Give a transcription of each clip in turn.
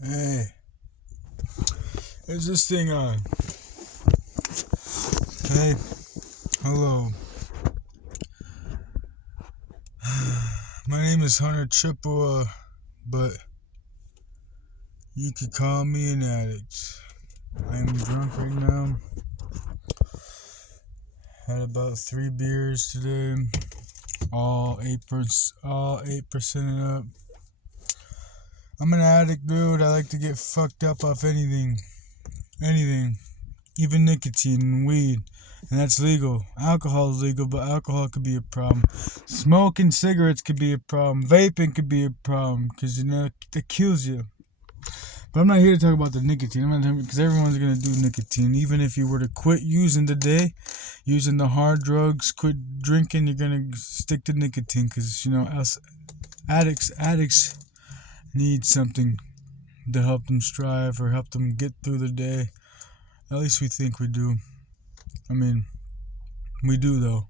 Hey, is this thing on? Hey, hello. My name is Hunter Chippewa, but you could call me an addict. I am drunk right now. Had about 3 beers today, all 8% and up. I'm an addict, dude. I like to get fucked up off anything, even nicotine and weed. And that's legal. Alcohol is legal, but alcohol could be a problem. Smoking cigarettes could be a problem. Vaping could be a problem because, it kills you. But I'm not here to talk about the nicotine. I'm not talking because everyone's going to do nicotine. Even if you were to quit using today, using the hard drugs, quit drinking, you're going to stick to nicotine because, us addicts need something to help them strive or help them get through the day. At least we think we do. I mean, we do though.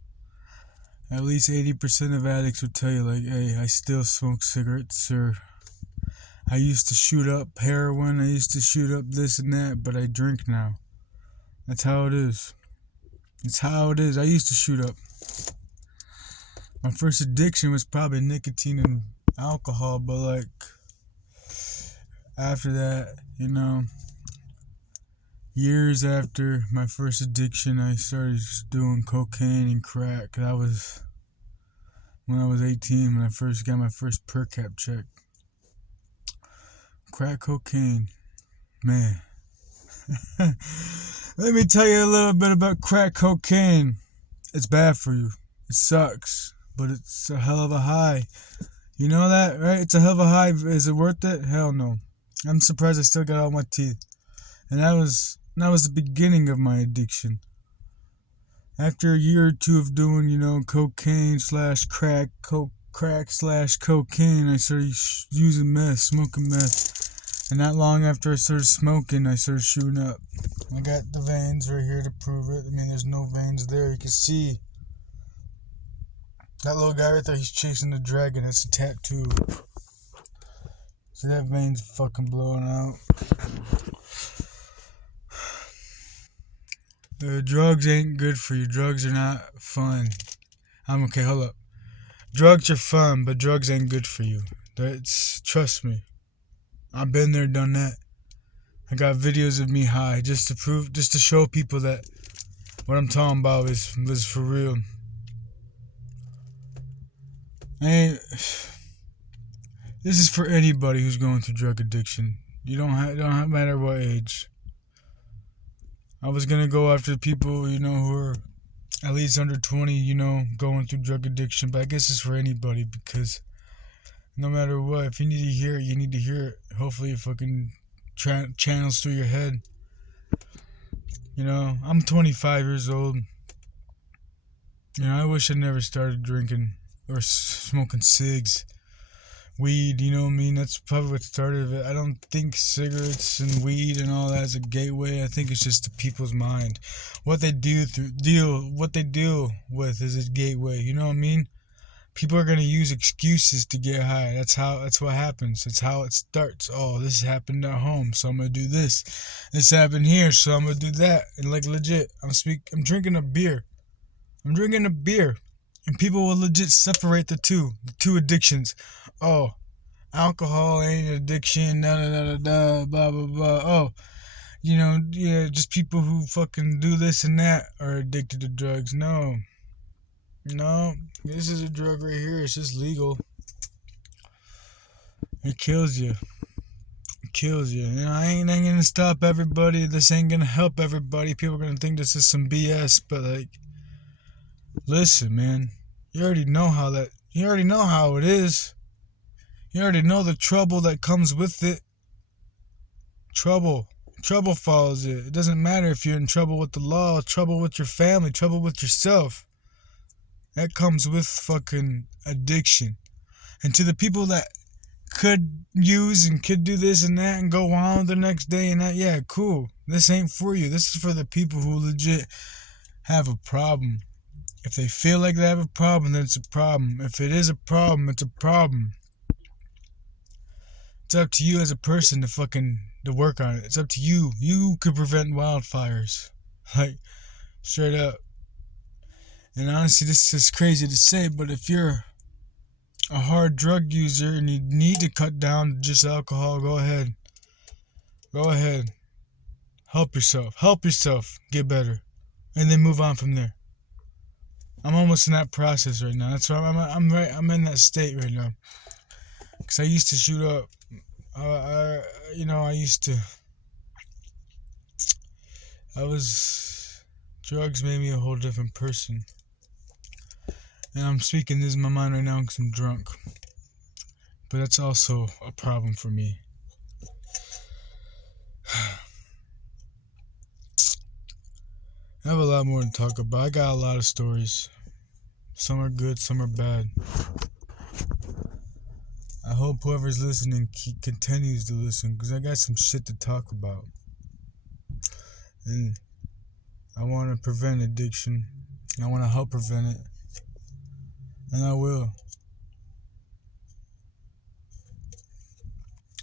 At least 80% of addicts would tell you, like, hey, I still smoke cigarettes, or I used to shoot up heroin, I used to shoot up this and that, but I drink now. That's how it is. It's how it is. I used to shoot up. My first addiction was probably nicotine and alcohol, but like, after that, years after my first addiction, I started doing cocaine and crack. That was when I was 18, when I first got my first per cap check. Crack cocaine. Man. Let me tell you a little bit about crack cocaine. It's bad for you. It sucks, but it's a hell of a high. You know that, right? It's a hell of a high. Is it worth it? Hell no. I'm surprised I still got all my teeth. And that was the beginning of my addiction. After a year or two of doing, cocaine slash crack, crack slash cocaine, I started using meth, smoking meth. And not long after I started smoking, I started shooting up. I got the veins right here to prove it. I mean, there's no veins there. You can see that little guy right there, he's chasing the dragon. It's a tattoo. See, that vein's fucking blowing out. Drugs ain't good for you. Drugs are not fun. Okay, hold up. Drugs are fun, but drugs ain't good for you. Trust me. I've been there, done that. I got videos of me high just to show people that what I'm talking about was for real. This is for anybody who's going through drug addiction. You don't have matter what age. I was gonna go after people, who are at least under 20, going through drug addiction, but I guess it's for anybody because no matter what, if you need to hear it, you need to hear it. Hopefully it fucking channels through your head. I'm 25 years old. I wish I never started drinking or smoking cigs. Weed, that's probably what started it. I don't think cigarettes and weed and all that is a gateway. I think it's just the people's mind. What they deal with is a gateway. You know what I mean? People are gonna use excuses to get high. That's what happens. That's how it starts. Oh, this happened at home, so I'm gonna do this. This happened here, so I'm gonna do that. And like legit, I'm drinking a beer. And people will legit separate the two addictions. Oh, alcohol ain't an addiction, blah, blah, blah. Oh, just people who fucking do this and that are addicted to drugs. No, this is a drug right here. It's just legal. It kills you. I ain't gonna stop everybody. This ain't gonna help everybody. People are gonna think this is some BS, but like, listen, man. You already know how it is. You already know the trouble that comes with it. Trouble follows it. It doesn't matter if you're in trouble with the law, trouble with your family, trouble with yourself. That comes with fucking addiction. And to the people that could use and could do this and that and go on the next day and that, yeah, cool. This ain't for you. This is for the people who legit have a problem. If they feel like they have a problem, then it's a problem. If it is a problem, it's a problem. It's up to you as a person to work on it. It's up to you. You could prevent wildfires. Like, straight up. And honestly, this is crazy to say, but if you're a hard drug user and you need to cut down to just alcohol, go ahead. Go ahead. Help yourself. Help yourself get better. And then move on from there. I'm almost in that process right now. That's why I'm in that state right now. Because I used to shoot up. Drugs made me a whole different person. And I'm speaking this in my mind right now because I'm drunk. But that's also a problem for me. I have a lot more to talk about. I got a lot of stories. Some are good, some are bad. I hope whoever's listening continues to listen because I got some shit to talk about. And I want to prevent addiction. I want to help prevent it. And I will.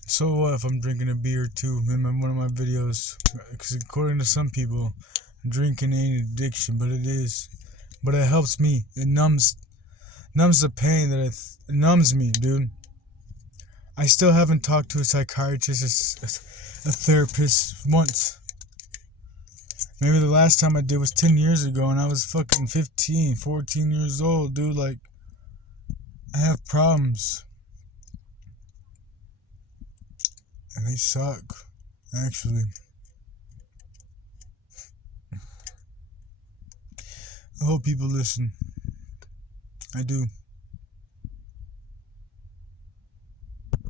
So what if I'm drinking a beer too in one of my videos? Because according to some people, drinking ain't addiction, but it is. But it helps me. It numbs the pain that it numbs me, dude. I still haven't talked to a psychiatrist or a therapist once. Maybe the last time I did was 10 years ago and I was fucking 15, 14 years old, dude. Like, I have problems. And they suck, actually. I hope people listen. I do.